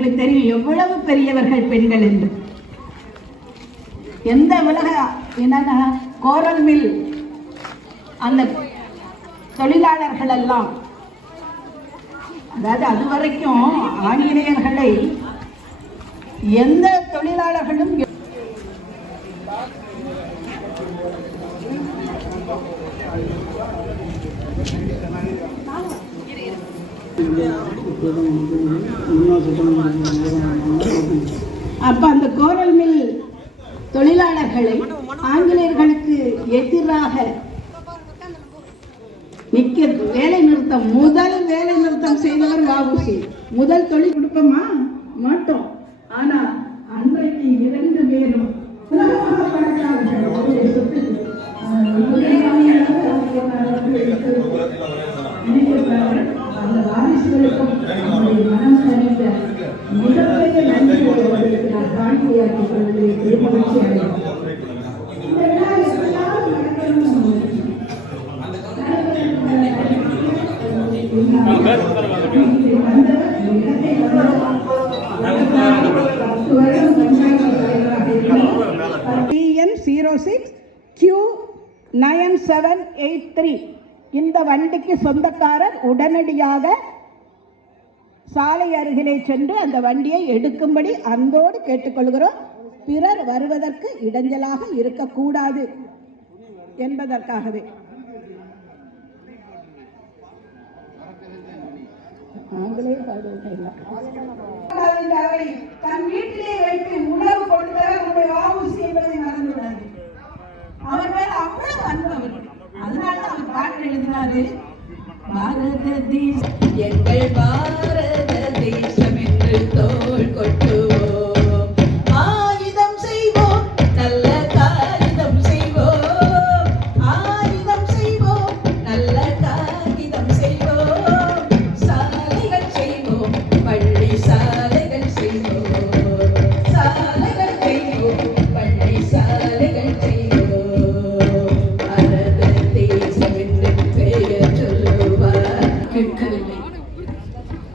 உங்களுக்கு தெரியும் எவ்வளவு பெரியவர்கள் பெண்கள் என்று. எந்த உலக என்னன்னா கோரல் மில் அந்த தொழிலாளர்கள் எல்லாம் அதாவது அது வரைக்கும் ஆங்கிலேயர்களை எந்த தொழிலாளர்களும் அப்ப அந்த கோரல் மில் தொழிலாளர்களை ஆங்கிலேயர்களுக்கு எதிராக நிக்க வேலை நிறுத்தம் முதல் வேலை நிறுத்தம் செய்தவர் வாபுசி. முதல் தொழில் கொடுப்போமா? மாட்டோம். ஆனா அன்றைக்கு இரண்டு பேரும் உலகமாக பணக்காரர்கள் அந்த வாரிசுகளுக்கும் அவருடைய மனம் கனிந்த மிகப்பெரிய நன்றியை நான் காணிக்கையாக்கிக் கொள்வதில் பெருமகிழ்ச்சி அடைகிறேன் இந்த விழா எப்படியாவது நடக்கணும்னு zero six Q nine seven eight three இந்த வண்டிக்கு சொந்தக்காரர் உடனடியாக சாலை அருகிலே சென்று அந்த வண்டியை எடுக்கும்படி அன்போடு கேட்டுக்கொள்கிறோம். பிறர் வருவதற்கு இடைஞ்சலாக இருக்கக்கூடாது என்பதற்காகவே. தன் வீட்டிலே வைத்து உணவு கொடுத்தவர் உங்களுடைய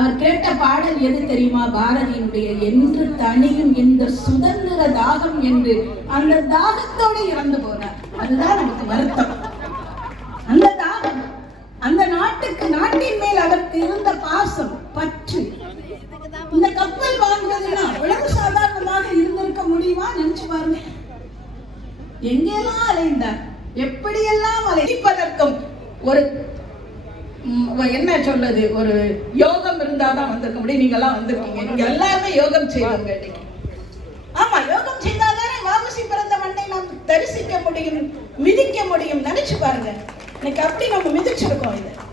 அவர் கேட்ட பாடல் எது தெரியுமா? பாரதியினுடைய என்று தனியும் இந்த சுதந்திர தாகம் என்று அந்த தாகத்தோடு இறந்து போனார். அதுதான் நமக்கு வருத்தம். அந்த தாகம் அந்த நாட்டுக்கு நாட்டின் மேல் அவருக்கு இருந்த பாசம் பற்று. இந்த கப்பல் வாங்குவதுன்னா உலக சாதாரணமாக இருந்திருக்க முடியுமா? நினைச்சு பாருங்க. எங்கெல்லாம் அலைந்தார்? எப்படியெல்லாம் அலைப்பதற்கும் ஒரு என்ன சொல்றது? ஒரு யோகம் இருந்தாதான் வந்திருக்க முடியும். நீங்க எல்லாம் வந்திருக்கீங்க. நீங்க எல்லாருமே யோகம் செய்வாங்க ஆமா யோகம் செய்தாதானே வாபசி பிறந்த மண்ணை நாம் தரிசிக்க முடியும் மிதிக்க முடியும். நினைச்சு பாருங்க. இன்னைக்கு அப்படி நம்ம மிதிச்சிருக்கோம் இது.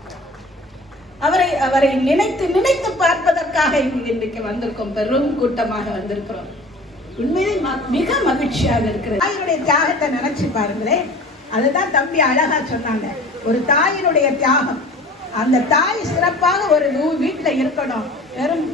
அவரை அவரை நினைத்து நினைத்து பார்ப்பதற்காக இன்னைக்கு வந்திருக்கோம். பெரும் கூட்டமாக வந்திருக்கிறோம். உண்மையிலே ம- மிக மகிழ்ச்சியாக இருக்கிறது. தாயினுடைய தியாகத்தை நினைச்சு பாருங்களேன். அதுதான் தம்பி அழகா சொன்னாங்க. ஒரு தாயினுடைய தியாகம். அந்த தாய் சிறப்பாக ஒரு ஊ- வீட்டுல இருக்கணும். வெறும்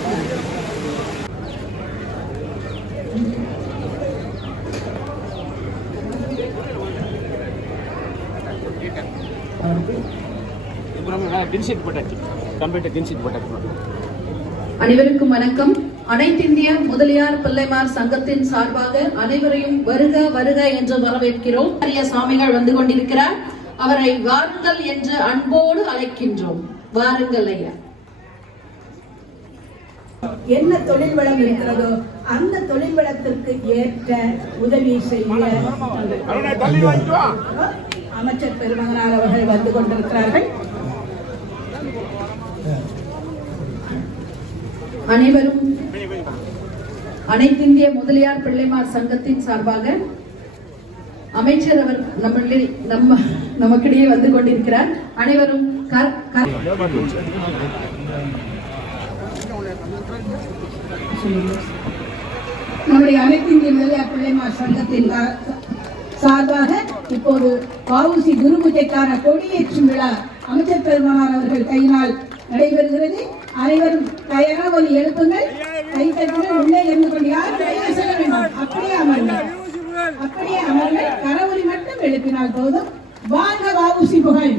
டின் ஷீட் போட்டாச்சு. கம்ப்ளீட்டாக டின் ஷீட் போட்டாச்சு. அனைவருக்கும் வணக்கம். அனைத்திந்திய முதலியார் பிள்ளைமார் சங்கத்தின் சார்பாக அனைவரையும் வருக வருக என்று வரவேற்கிறோம். அரிய சுவாமிகள் வந்து கொண்டிருக்கிறார். அவரை வாருங்கள் என்று அன்போடு அழைக்கின்றோம். வாருங்கள் ஐயா. என்ன தொழில் வளம் இருக்கிறதோ அந்த தொழில் வளத்திற்கு ஏற்ற உதவி செய்ய அமைச்சர் பெருமகனார் அவர்கள் வந்து கொண்டிருக்கிறார்கள். அனைவரும் அனைத்திந்திய முதலியார் பிள்ளைமார் சங்கத்தின் சார்பாக அமைச்சர் அவர் நம்மளே நம்ம நமக்கிடையே வந்து கொண்டிருக்கிறார். அனைவரும் நம்முடைய அனைத்து இந்திய முதலியார் பிள்ளைமார் சங்கத்தின் சார்பாக இப்போது வஉசி குருபூஜைக்கான கொடியேற்றும் விழா அமைச்சர் பெருமானார் அவர்கள் கையினால் நடைபெறுகிறது. அனைவரும் தயாராக ஒரு எழுப்புங்கள் கைத்தட்டுங்கள் உள்ளே இருந்து கொண்டு யாரும் வெளியே செல்ல வேண்டாம்? அப்படியே அமருங்கள். அப்படியே அமருங்கள். கரவொலி மட்டும் எழுப்பினால் போதும். வாங்க வாபுசி புகழ்.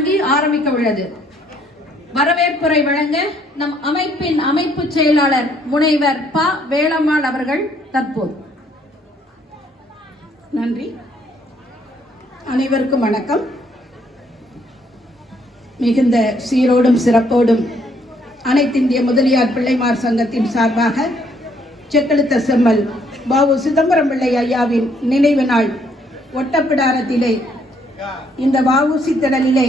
வழங்கி ஆரம்பிக்க உள்ளது. வரவேற்புரை வழங்க நம் அமைப்பின் அமைப்பு செயலாளர் முனைவர் ப. வேளம்மாள் அவர்கள் தற்போது. நன்றி. அனைவருக்கும் வணக்கம். மிகுந்த சீரோடும் சிறப்போடும் அனைத்திந்திய முதலியார் பிள்ளைமார் சங்கத்தின் சார்பாக செக்கெழுத்த செம்மல் பாபு சிதம்பரம் பிள்ளை ஐயாவின் நினைவு நாள் ஒட்டப்பிடாரத்திலே இந்த வஉசி திடலிலே.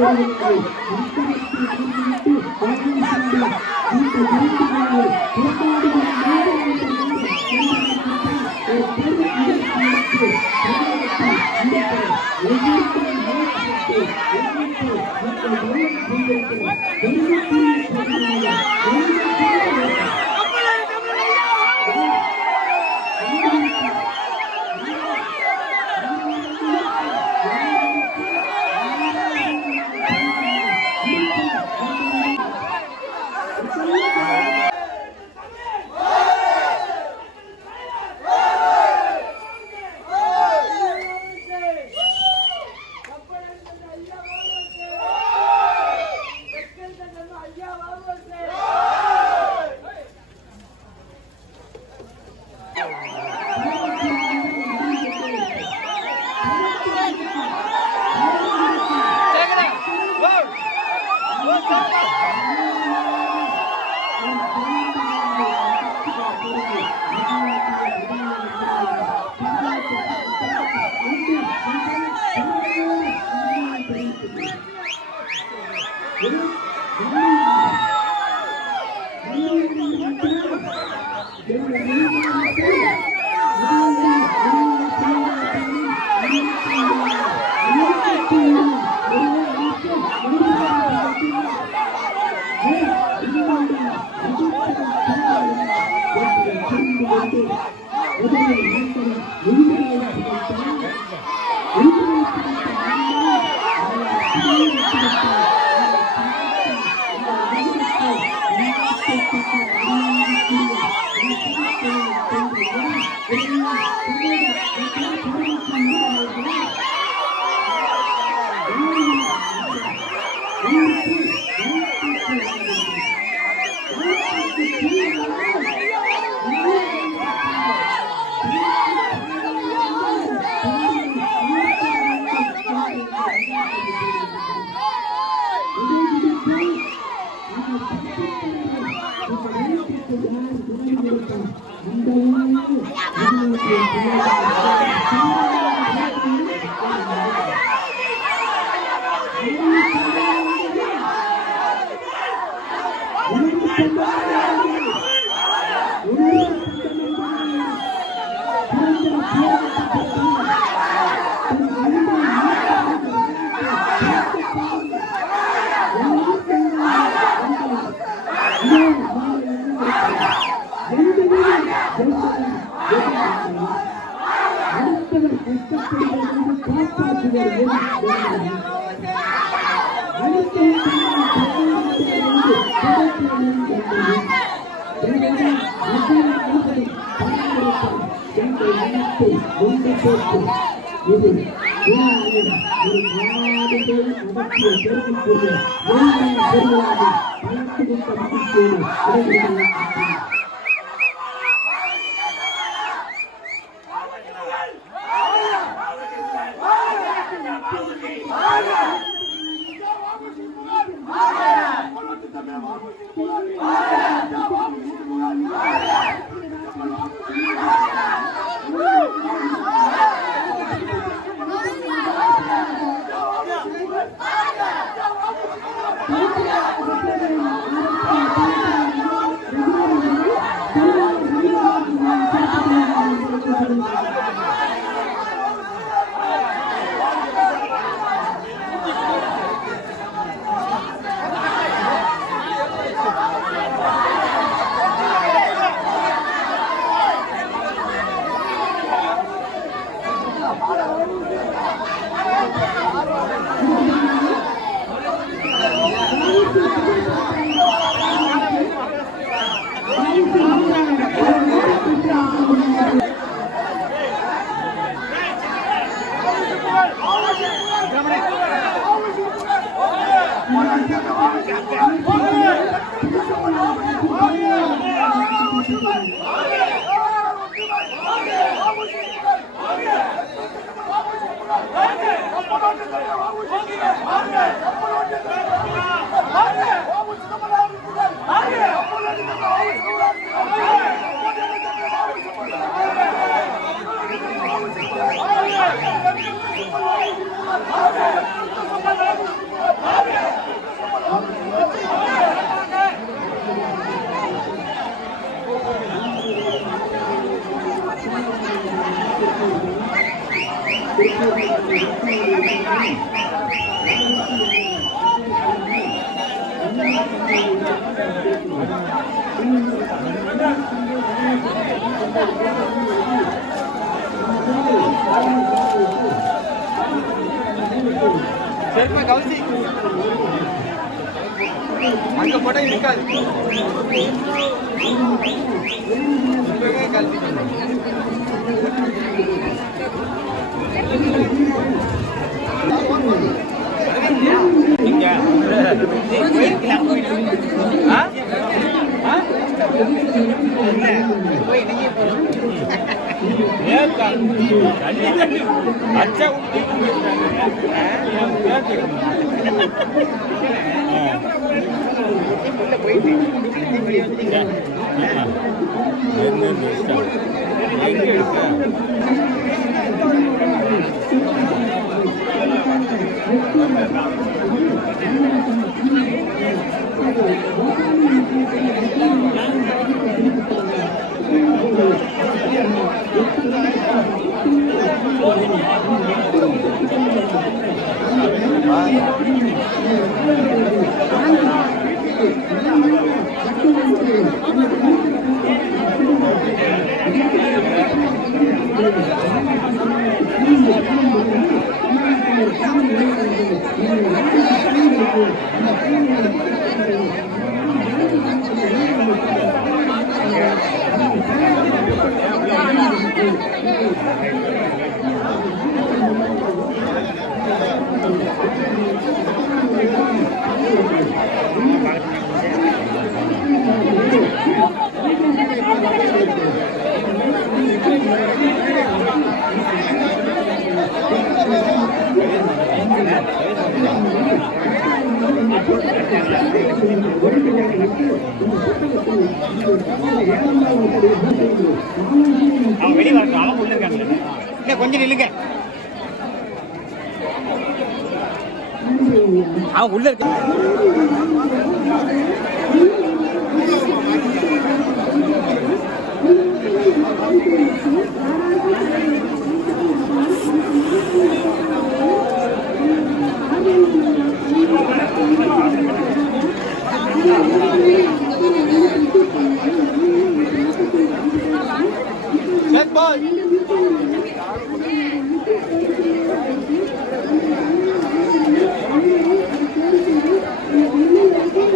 கொண்டாடி Thank you. அடுத்தவர் கஷ்டப்படுவதை காப்பாற்றுவார்கள் குண்டு போட்டு இது ஒரு காலாடிகளை நடத்திய பெருமைக்குரிய பெருமையாக செருப்பை கவுசி அங்க போட்டா இருக்காது கல்வி இங்க போய் நீங்க ஏக்கா 아 원래 이렇게 Back.